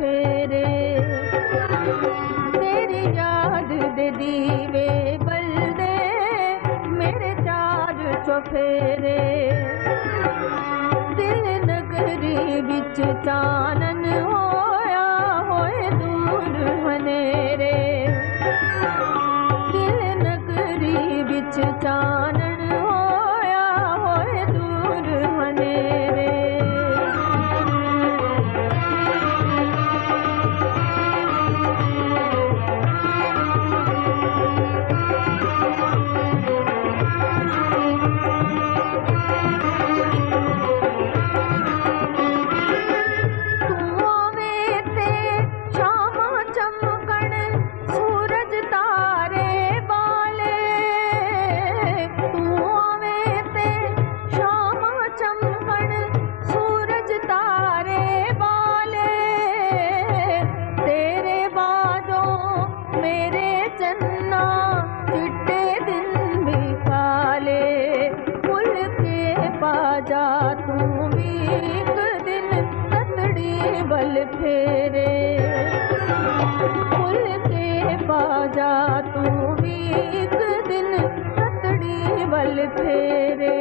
फेरे, तेरी याद दे दीवे बल दे मेरे चार चौफेरे। दिल नगरी बिच चानन होया होए दूर हनेरे, दिल नगरी बिच चानन होया होए दूर हनेरे। जा तू भी एक दिन ततड़ी बल फेरे, खुल के बाजा तू भी एक दिन ततड़ी बल फेरे।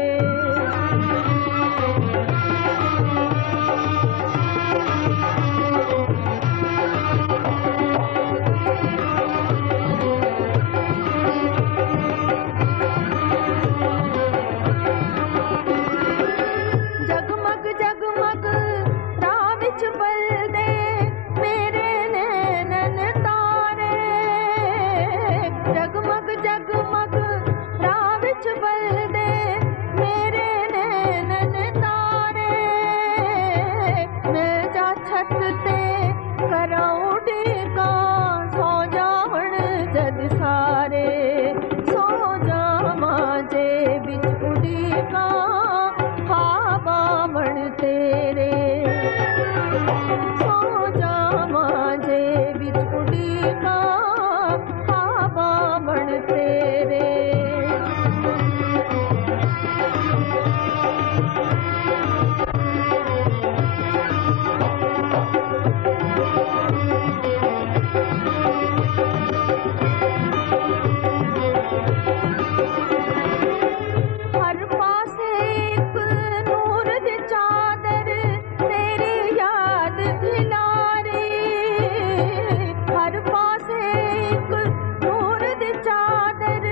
जगमग जगमग राह विच बलदे मेरे नैनन तारे, मैं जा छत ते करां उड़ीका सौ जावण जद सारे, सौ जावां जे बिच उड़ीका खाबा बण तेरे, सौ जावां जे बिच उड़ीका बण तेरे। हर पासे एक नूर दी चादर तेरी याद खिलारी, हर पासे एक चादर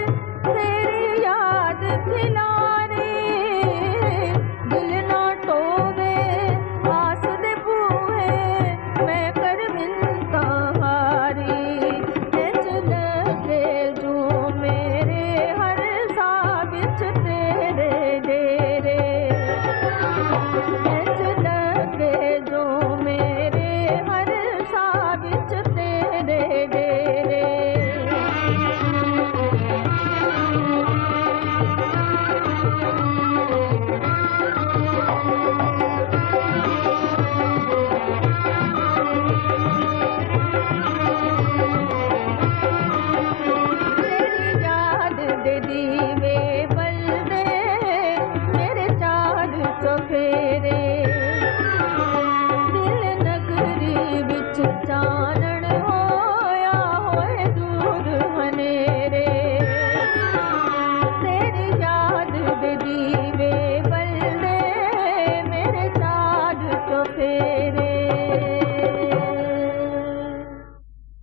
तेरी याद खिलारी, दिल ना